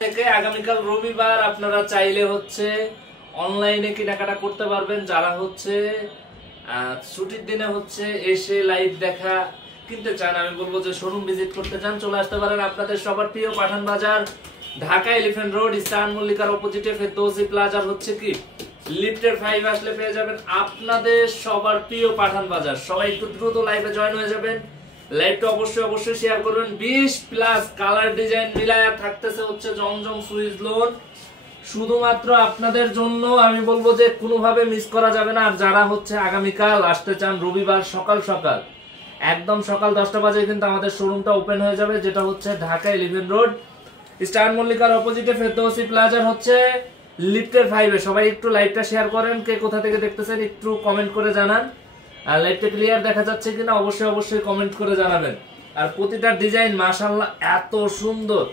থেকে আগামীকাল রবিবার আপনারা চাইলে হচ্ছে অনলাইনে কেনাকাটা করতে পারবেন। যারা হচ্ছে ছুটির দিনে হচ্ছে এসে লাইভ দেখা কিনতে চান, আমি বলবো যে শোরুম ভিজিট করতে চান, চলে আসতে পারেন আপনাদের সবার প্রিয় পাঠান বাজার, ঢাকা এলিফ্যান্ট রোড, স্টার মল্লিকার অপোজিটে ফেরদৌসি প্লাজার হচ্ছে কি লিফটের 5 আসলে পেয়ে যাবেন আপনাদের সবার প্রিয় পাঠান বাজার। সবাই একটু দ্রুত লাইভে জয়েন হয়ে যাবেন। লাইভটা অবশ্যই শেয়ার করবেন। 20+ কালার ডিজাইন মিলায়া থাকতেছে হচ্ছে জমজম সুইচ লোন শুধুমাত্র আপনাদের জন্য। আমি বলবো যে কোনোভাবে মিস করা যাবে না। আর যারা হচ্ছে আগামীকাল আসতে চান রবিবার সকাল সকাল একদম সকাল 10টা বাজে কিন্তু আমাদের শোরুমটা ওপেন হয়ে যাবে, যেটা হচ্ছে ঢাকা এলিফ্যান্ট রোড, স্টার মল্লিকার অপোজিটে ফেরদৌসি প্লাজার হচ্ছে লিফটের 5-এ। সবাই একটু লাইভটা শেয়ার করেন, কে কোথা থেকে দেখতেছেন একটু কমেন্ট করে জানান। আর লাইভটা ক্লিয়ার দেখা যাচ্ছে কিনা অবশ্যই কমেন্ট করে জানাবেন। আর প্রতিটা ডিজাইন মাশাআল্লাহ এত সুন্দর।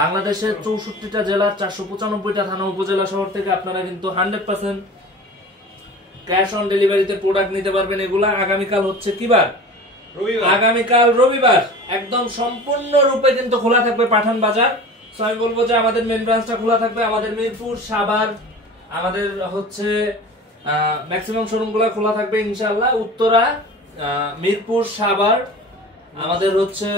বাংলাদেশের 64টা জেলা, 495টা থানা উপজেলা শহর থেকে আপনারা কিন্তু 100% ক্যাশ অন ডেলিভারিতে প্রোডাক্ট নিতে পারবেন। এগুলা আগামীকাল হচ্ছে কি বার? রবিবার। আগামীকাল রবিবার একদম সম্পূর্ণ রূপে কিন্তু খোলা থাকবে পাঠান বাজার। সো আমি বলবো যে আমাদের মেইন ব্রাঞ্চটা খোলা থাকবে আমাদের মিরপুর, সাভার, আমাদের হচ্ছে ম্যাক্সিমাম শোরুমগুলো খোলা থাকবে ইনশাআল্লাহ। উত্তরা, মিরপুর, সাভার আমাদের হচ্ছে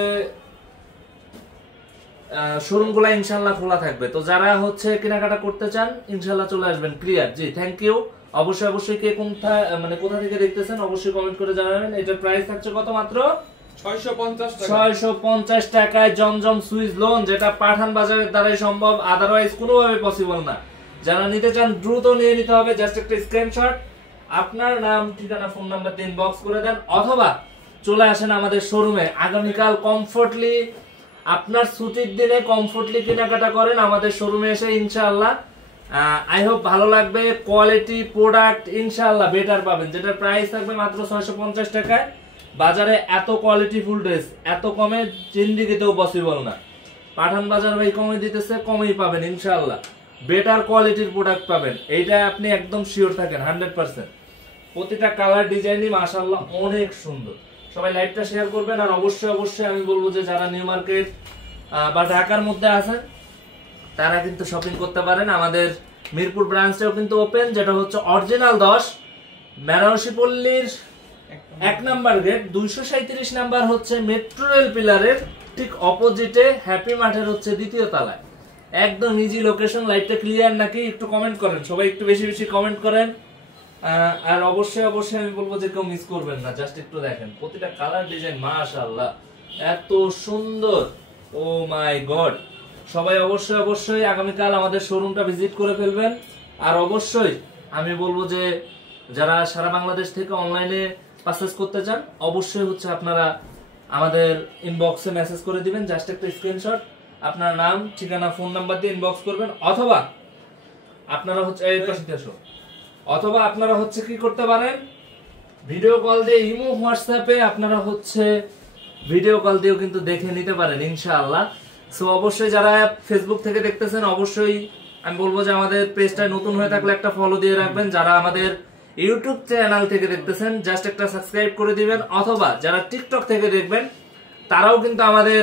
শোরুমগুলো ইনশাআল্লাহ খোলা থাকবে। তো যারা হচ্ছে কেনাকাটা করতে চান ইনশাআল্লাহ চলে আসবেন। ক্লিয়ার? জি, থ্যাংক ইউ। অবশ্যই কে কোথা থেকে দেখতেছেন অবশ্যই কমেন্ট করে জানাবেন। এটার প্রাইস থাকছে কত? মাত্র 650 টাকায় জমজম সুইচ লোন, যেটা পাঠান বাজারের দ্বারাই সম্ভব, আদারওয়াইজ কোনোভাবে পসিবল না। যারা নিতে চান দ্রুত নিয়ে নিতে হবে। জাস্ট একটা স্ক্রিনশট, আপনার নাম, ঠিকানা, ফোন নাম্বার দিয়ে ইনবক্স করে দেন, অথবা চলে আসেন আমাদের শোরুমে। আগামীকাল কমফোর্টলি আপনার ছুটির দিনে কমফোর্টলি কেনাকাটা করেন আমাদের শোরুমে এসে ইনশাআল্লাহ। আই হোপ ভালো লাগবে। কোয়ালিটি প্রোডাক্ট ইনশাআল্লাহ বেটার পাবেন, যেটার প্রাইস থাকবে মাত্র 650 টাকায়। বাজারে এত কোয়ালিটি ফুল ড্রেস এত কমে জিন্দিগিতেও পসিবল না। পাঠান বাজার ভাই কমে দিতেছে, কমেই পাবেন ইনশাআল্লাহ। বেটার কোয়ালিটির প্রোডাক্ট পাবেন, এইটা আপনি একদম শিওর থাকেন 100%। প্রতিটা কালার ডিজাইনই মাশাআল্লাহ অনেক সুন্দর। সবাই লাইভটা শেয়ার করবেন। আর অবশ্যই আমি বলবো যে যারা নিউ মার্কেট বা ঢাকার মধ্যে আছেন তারা কিন্তু শপিং করতে পারেন। আমাদের মিরপুর ব্রাঞ্চটাও কিন্তু ওপেন, যেটা হচ্ছে অরিজিনাল 10 মেরারসি পল্লীর 1 নাম্বার গেট, 237 নাম্বার হচ্ছে মেট্রো রেল পিলারের ঠিক অপোজিটে হ্যাপি মার্টের হচ্ছে দ্বিতীয় তলায়। একদম ইজি লোকেশন। লাইভটা ক্লিয়ার নাকি একটু কমেন্ট করেন, সবাই একটু বেশি কমেন্ট করেন। আর অবশ্যই আমি বলবো যে কেউ মিস করবেন না। জাস্ট একটু দেখেন প্রতিটা কালার ডিজাইন মাশাআল্লাহ এত সুন্দর। ও মাই গড। সবাই অবশ্যই আগামীকাল আমাদের শোরুমটা ভিজিট করে ফেলবেন। আর অবশ্যই আমি বলবো যে যারা সারা বাংলাদেশ থেকে অনলাইনে পারচেজ করতে চান অবশ্যই হচ্ছে আপনারা আমাদের ইনবক্সে মেসেজ করে দিবেন। জাস্ট একটা স্ক্রিনশট, আপনার নাম, ঠিকানা, ফোন নাম্বার দিয়ে ইনবক্স করবেন। অথবা আপনারা হচ্ছে কি করতে পারেন, ভিডিও কল দিয়ে ইমো, হোয়াটসঅ্যাপে আপনারা হচ্ছে ভিডিও কল দিয়েও কিন্তু দেখে নিতে পারেন ইনশাআল্লাহ। সো অবশ্যই যারা ফেসবুক থেকে দেখতেছেন অবশ্যই আমি বলবো যে আমাদের পেজটা নতুন হয়ে থাকলে একটা ফলো দিয়ে রাখবেন। যারা আমাদের ইউটিউব চ্যানেল থেকে দেখতেছেন জাস্ট একটা সাবস্ক্রাইব করে দিবেন। অথবা যারা টিকটক থেকে দেখবেন তারাও কিন্তু আমাদের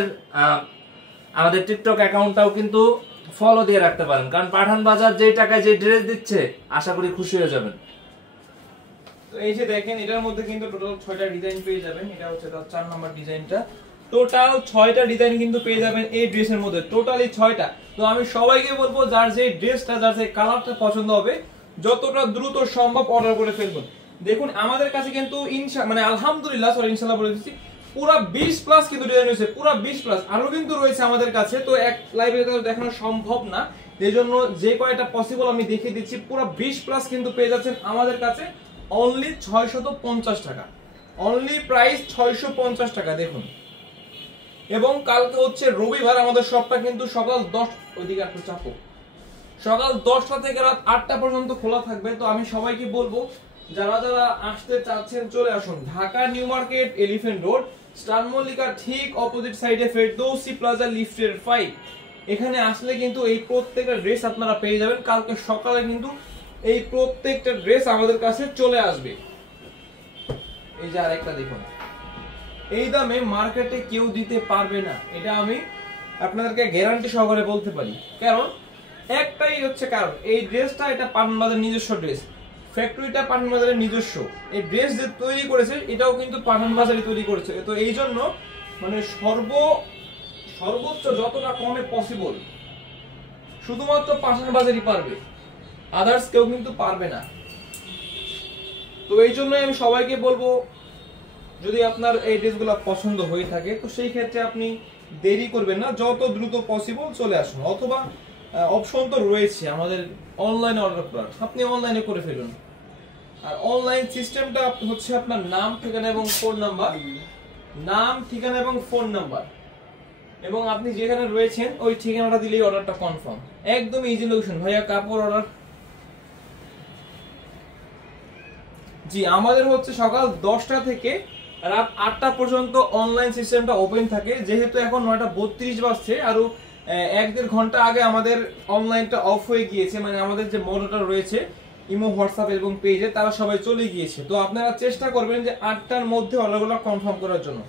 টিকটক অ্যাকাউন্টটাও কিন্তু ফলো দিয়ে রাখতে পারেন। কারণ পাঠান বাজার যে টাকায় যে ড্রেস দিচ্ছে আশা করি খুশি হয়ে যাবেন। তো এই যে দেখেন এটার মধ্যে কিন্তু টোটাল 6টা ডিজাইন পেয়ে যাবেন। এটা হচ্ছে তার 4 নাম্বার ডিজাইনটা। টোটাল 6টা ডিজাইন কিন্তু পেয়ে যাবেন এই ড্রেসের মধ্যে, টোটালি 6টা। তো আমি সবাইকে বলবো যার যে ড্রেসটা, যার যে কালারটা পছন্দ হবে যতটা দ্রুত সম্ভব অর্ডার করে ফেলবেন। দেখুন আমাদের কাছে কিন্তু ইনশাআল্লাহ বলে দিচ্ছি পুরো 20+ কিন্তু ডিজাইন রয়েছে, পুরো 20+। আরো কিন্তু রয়েছে আমাদের কাছে, তো এক লাইভে তো দেখানো সম্ভব না, এজন্য যে কয়টা পসিবল আমি দেখিয়ে দিচ্ছি। পুরো 20+ কিন্তু পেয়ে যাচ্ছেন আমাদের কাছে অনলি 650 টাকা। অনলি প্রাইস 650 টাকা। দেখুন, এবং কালকে হচ্ছে রবিবার, আমাদের শপটা কিন্তু সকাল 10টা থেকে রাত 8টা পর্যন্ত খোলা থাকবে। তো আমি সবাইকে বলবো যারা আসতে চাচ্ছেন চলে আসুন Dhaka New Market, Elephant road, star Mallika ঠিক অপোজিট সাইডে ফেরদৌসি প্লাজা লিফটের 5। এখানে আসলে কিন্তু এই প্রত্যেকটা ড্রেস আপনারা পেয়ে যাবেন। কালকে সকালে কিন্তু এই প্রত্যেকটা ড্রেস আমাদের কাছে চলে আসবে। এই যে আরেকটা দেখুন, এই দামে মার্কেটে কেউ দিতে পারবে না। এটা আমি আপনাদেরকে গ্যারান্টি সহকারে বলতে পারি। কারণ একটাই হচ্ছে কারণ, এই ড্রেসটা এটা পাঠান বাজারের নিজস্ব ড্রেস, ফ্যাক্টরিটা পাঠান বাজারের নিজস্ব। এই ড্রেস যে তৈরি করেছে এটাও কিন্তু পাঠান বাজারে তৈরি করেছে। তো এই জন্য মানে সর্বোচ্চ যতটা কমে পসিবল শুধুমাত্র পাঠান বাজারই পারবে, আদার্স কেউ কিন্তু পারবে না। তো এই জন্যই আমি সবাইকে বলবো, যদি আপনার এই ড্রেসগুলো পছন্দ হয়ে থাকে তো সেই ক্ষেত্রে আপনি দেরি করবেন না, যত দ্রুত পসিবল চলে আসুন। অথবা অপশন তো রয়েছে আমাদের অনলাইনে অর্ডার করার, আপনি অনলাইনে করে ফেলুন। আর অনলাইন সিস্টেমটা হচ্ছে আপনার নাম, ঠিকানা এবং ফোন নাম্বার, নাম, ঠিকানা এবং ফোন নাম্বার, এবং আপনি যেখানে রয়েছেন ওই ঠিকানাটা দিলেই অর্ডারটা কনফার্ম। একদম ইজি লোকেশন। ভাইয়া কাপড় অর্ডার, জি আমাদের হচ্ছে সকাল 10টা থেকে রাত 8টা পর্যন্ত অনলাইন সিস্টেমটা ওপেন থাকে। যেহেতু এখন 9:32 বাজছে, আরো 1-1.5 ঘন্টা আগে আমাদের অনলাইনটা অফ হয়ে গিয়েছে, মানে আমাদের যে মডারেটর রয়েছে ইমো, হোয়াটসঅ্যাপ এবং পেজে তারা সবাই চলে গিয়েছে। তো আপনারা চেষ্টা করবেন যে 8টার মধ্যে অর্ডারগুলো কনফার্ম করার জন্য।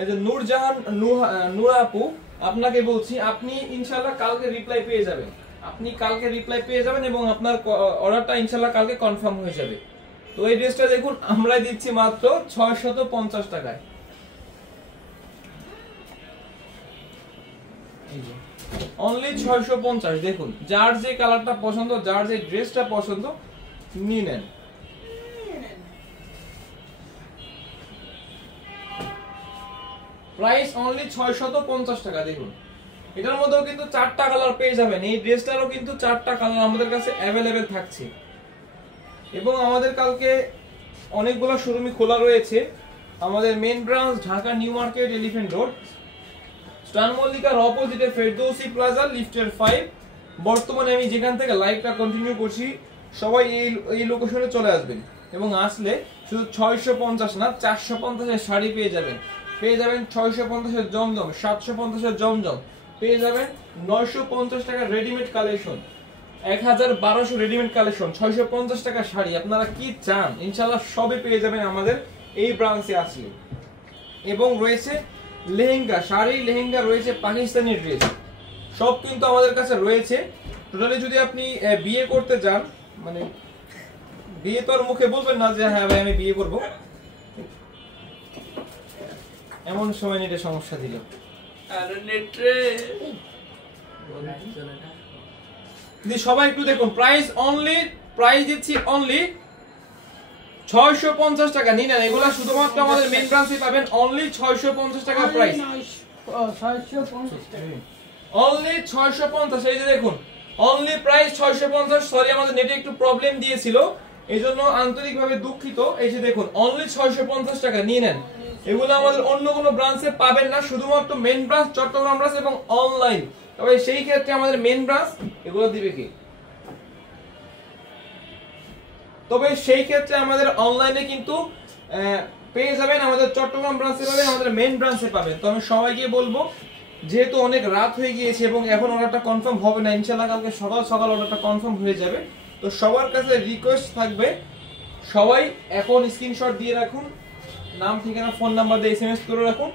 এই যে নূরজাহান নূরা আপু, আপনাকে বলছি আপনি ইনশাআল্লাহ কালকে রিপ্লাই পেয়ে যাবেন, আপনি কালকে রিপ্লাই পেয়ে যাবেন এবং আপনার অর্ডারটা ইনশাআল্লাহ কালকে কনফার্ম হয়ে যাবে। তো এই ড্রেসটা দেখুন আমরা দিচ্ছি মাত্র 650 টাকায়। অনলি 650। দেখুন যার যে কালারটা পছন্দ, যার যে ড্রেসটা পছন্দ নিয়ে নেন। প্রাইস অনলি 650 টাকা। দেখুন এটার মধ্যেও কিন্তু 4টা কালার পেয়ে যাবেন। এই ড্রেসটারও কিন্তু 4টা কালার আমাদের কাছে অ্যাভেলেবেল থাকছে। এবং আমাদের কালকে অনেকগুলো শোরুমই খোলা রয়েছে। আমাদের main branch Dhaka New Market, Elephant Road, স্টান মল্লিকার অপোজিটে ফেরদৌসি প্লাজা, লিফটের 5। বর্তমানে আমি যেখান থেকে লাইভটা কন্টিনিউ করছি সবাই এই লোকেশনে চলে আসবেন, এবং আসলে শুধু 650 না 450-এর শাড়ি পেয়ে যাবেন, পেয়ে যাবেন 650-এর জমজম, 750-এর জমজম, পেয়ে যাবেন 950 টাকা রেডিমেড কালেকশন, 1000-1200 রেডিমেড কালেকশন, 650 টাকা শাড়ি। আপনারা কি চান ইনশাআল্লাহ সবই পেয়ে যাবেন আমাদের এই ব্রাঞ্চে আসলে। এবং রয়েছে লেহেঙ্গা, শাড়ি, লেহেঙ্গা রয়েছে, পাকিস্তানি ড্রেস সব কিন্তু আমাদের কাছে রয়েছে। টোটালি যদি আপনি বিয়ে করতে যান, মানে বিয়ে তো আর মুখে বলবেন না যে হ্যাঁ ভাই আমি বিয়ে করব, এমন সময় নেটে সমস্যা দিল। আর নেটে সবাই একটু দেখুন, প্রাইস দিচ্ছি অনলি 650 টাকা। নিন এগুলা শুধুমাত্র আমাদের মেইন ব্রাঞ্চে পাবেন, অনলি 650 টাকা প্রাইস, অনলি 650। এই যে দেখুন অনলি প্রাইস 650। সরি আমাদের নেটে একটু প্রবলেম দিয়েছিল, এইজন্য আন্তরিকভাবে দুঃখিত। এই যে দেখুন অনলি 650 টাকা নিয়ে নেন। এগুলো আমাদের অন্য কোনো ব্রাঞ্চে পাবেন না, শুধুমাত্র মেইন ব্রাঞ্চ চট্টগ্রাম ব্রাঞ্চ এবং অনলাইন। তবে সেই ক্ষেত্রে আমাদের মেইন ব্রাঞ্চ এগুলো দিবে কি, তবে সেই ক্ষেত্রে আমাদের অনলাইনে কিন্তু পেয়ে যাবেন, আমাদের চট্টগ্রাম ব্রাঞ্চে পাবেন, আমাদের মেইন ব্রাঞ্চে পাবেন। তো আমি সবাইকে বলবো, যেহেতু অনেক রাত হয়ে গিয়েছে এবং এখন অর্ডারটা কনফার্ম হবে না, ইনশাআল্লাহ কালকে সকাল অর্ডারটা কনফার্ম হয়ে যাবে। তো সবার কাছে রিকোয়েস্ট থাকবে, সবাই এখন স্ক্রিনশট দিয়ে রাখুন, নাম, ঠিকানা, ফোন নাম্বার দিয়ে SMS করে রাখুন,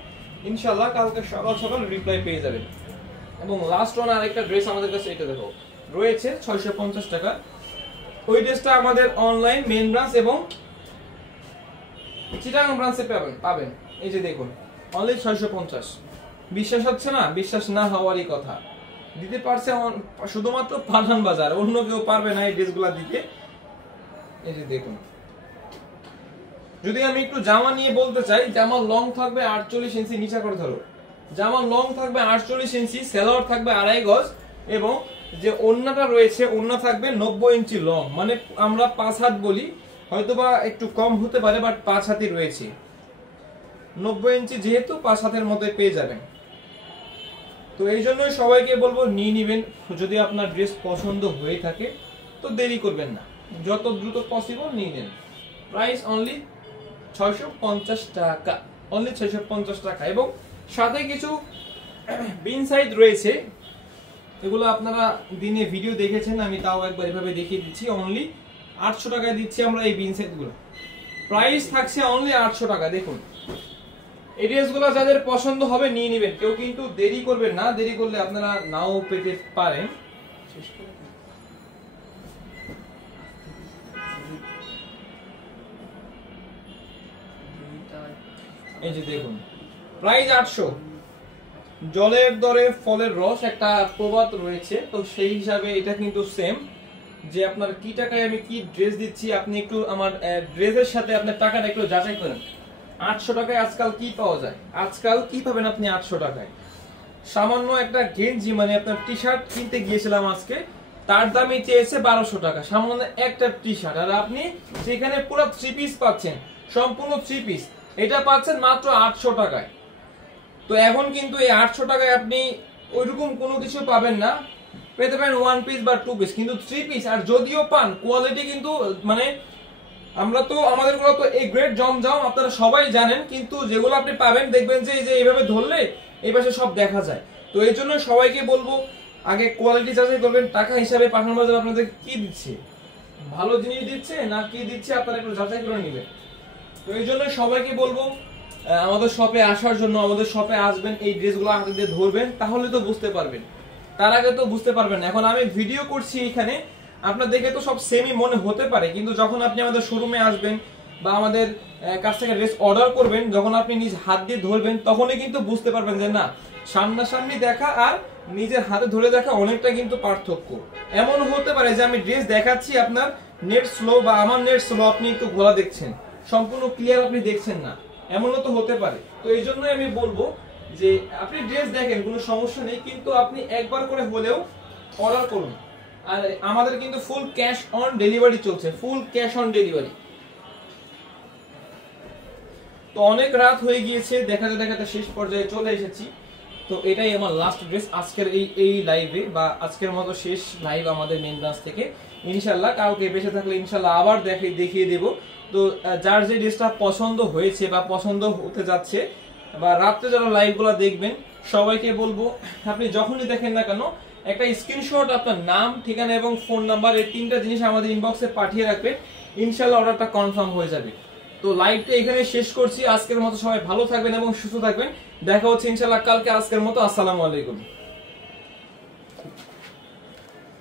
ইনশাআল্লাহ কালকে সকাল রিপ্লাই পেয়ে যাবেন। এবং লাস্ট ওয়ান আরেকটা ড্রেস আমাদের কাছে এটা দেখো রয়েছে 650 টাকা। ওই ড্রেসটা আমাদের অনলাইন মেইন ব্রাঞ্চ এবং চিটাগাং ব্রাঞ্চে পাবেন। এই যে দেখুন অনলি 650। বিশ্বাস হচ্ছে না? বিশ্বাস না হওয়ারই কথা। দিতে পারছে শুধুমাত্র পাঠান বাজার, অন্য কেউ পারবে না এই ড্রেসগুলো দিতে। এই যে দেখুন, যদি আমি একটু জামা নিয়ে বলতে চাই, জামা লং থাকবে 48 ইঞ্চি, নিচে করে ধরো, জামা লং থাকবে 48 ইঞ্চি, সেলোয়ার থাকবে 2.5 গজ, এবং যে ওড়নাটা রয়েছে ওড়না থাকবে 90 ইঞ্চি লং, মানে আমরা 5 হাত বলি, হয়তোবা একটু কম হতে পারে, বাট 5 হাতই রয়েছে। 90 ইঞ্চি যেহেতু 5 হাতের মধ্যে পেয়ে যাবেন। তো এই জন্যই সবাইকে বলবো নিয়ে নিবেন, যদি আপনার ড্রেস পছন্দ হয়ে থাকে তো দেরি করবেন না, যত দ্রুত পসিবল নিয়ে নেন। প্রাইস অনলি 650 টাকা, অনলি 650 টাকা। এবং সাথে কিছু বিন সাইজ রয়েছে, এগুলো আপনারা দিনে ভিডিও দেখেছেন, আমি তাও একবার এভাবে দেখিয়ে দিচ্ছি। অনলি 800 টাকায় দিচ্ছি আমরা এই বিন সেটগুলো। প্রাইস থাকছে অনলি 800 টাকা। দেখুন এই ড্রেসগুলো যাদের পছন্দ হবে নিয়ে নেবেন, কেউ কিন্তু দেরি করবেন না, দেরি করলে আপনারা নাও পেতে পারেন। এই যে দেখুন প্রাইস 800, জলের দরে ফলের রস একটা প্রবাদ রয়েছে, তো সেই হিসাবে এটা কিন্তু সেম, যে আপনার কি টাকায় আমি কি ড্রেস দিচ্ছি, আপনি একটু আমার ড্রেসের সাথে আপনার টাকাটা একটু যাচাই করেন। 800 টাকায় আজকাল কি পাওয়া যায়, আজকাল কি পাবেন আপনি 800 টাকায়? সামান্য একটা গেঞ্জি মানে আপনার টি শার্ট কিনতে গিয়েছিলাম আজকে, তার দামই চেয়েছে 1200 টাকা, সামান্য একটা টি শার্ট, আর আপনি সেখানে পুরো 3 পিস পাচ্ছেন, সম্পূর্ণ 3 পিস, এটা পাচ্ছেন মাত্র 800 টাকায়। তো এখন কিন্তু এই 800 টাকায় আপনি ওইরকম কোনো কিছু পাবেন না, পেতে পারেন 1 পিস বা 2 পিস, কিন্তু 3 পিস, আর যদিও পান কোয়ালিটি কিন্তু মানে আমরা তো আমাদের গুলো তো এই গ্রেড জমজম আপনারা সবাই জানেন, কিন্তু যেগুলো আপনি পাবেন দেখবেন যে এই যে এইভাবে ধরলে এই পাশে সব দেখা যায়। তো এই জন্য সবাইকে বলবো আগে কোয়ালিটি যাচাই করবেন, টাকা হিসাবে পাঠান বাজার আপনাদের কি দিচ্ছে, ভালো জিনিস দিচ্ছে না কি দিচ্ছে আপনারা একটু যাচাই করে নেবেন। তো এই জন্য সবাইকে বলবো আমাদের শপে আসার জন্য, আমাদের শপে আসবেন, এই ড্রেসগুলো হাতে দিয়ে ধরবেন, তাহলে তো বুঝতে পারবেন, তার আগে তো বুঝতে পারবেন না। এখন আমি ভিডিও করছি এখানে, আপনার দেখে তো সব সেমই মনে হতে পারে, কিন্তু যখন আপনি আমাদের শোরুমে আসবেন বা আমাদের কাছ থেকে ড্রেস অর্ডার করবেন, যখন আপনি নিজ হাত দিয়ে ধরবেন তখনই কিন্তু বুঝতে পারবেন যে না, সামনাসামনি দেখা আর নিজের হাতে ধরে দেখা অনেকটা কিন্তু পার্থক্য। এমন হতে পারে যে আমি ড্রেস দেখাচ্ছি, আপনার নেট স্লো বা আমার নেট স্লো, আপনি একটু ঘোলা দেখছেন, সম্পূর্ণ ক্লিয়ার আপনি দেখছেন না, এমনও তো হতে পারে। তো এই জন্যই আমি বলবো যে আপনি ড্রেস দেখেন কোনো সমস্যা নেই, কিন্তু আপনি একবার করে হলেও অর্ডার করুন। আর আমাদের কিন্তু ফুল ক্যাশ অন ডেলিভারি চলছে, ফুল ক্যাশ অন ডেলিভারি। তো অনেক রাত হয়ে গিয়েছে, দেখাতে দেখাতে শেষ পর্যায়ে চলে এসেছি। তো এটাই আমার লাস্ট ড্রেস আজকের এই লাইভে, বা আজকের মতো শেষ লাইভ আমাদের মেন ব্রাঞ্চ থেকে। ইনশাল্লাহ কাউকে বেঁচে থাকলে ইনশাল্লাহ আবার দেখিয়ে দেব। তো যার যে ড্রেসটা পছন্দ হয়েছে বা পছন্দ হতে যাচ্ছে, বা রাত্রে যারা লাইভগুলো দেখবেন, সবাইকে বলবো আপনি যখনই দেখেন না কেন একটা স্ক্রিনশট আপনার নাম, ঠিকানা এবং ফোন নাম্বার, এই 3টা জিনিস আমাদের ইনবক্সে পাঠিয়ে রাখবেন, ইনশাল্লাহ অর্ডারটা কনফার্ম হয়ে যাবে। তো লাইভটা এখানে শেষ করছি, আজকের মতো সবাই ভালো থাকবেন এবং সুস্থ থাকবেন, দেখা হচ্ছে ইনশাল্লাহ কালকে আজকের মতো। আসসালামু আলাইকুম।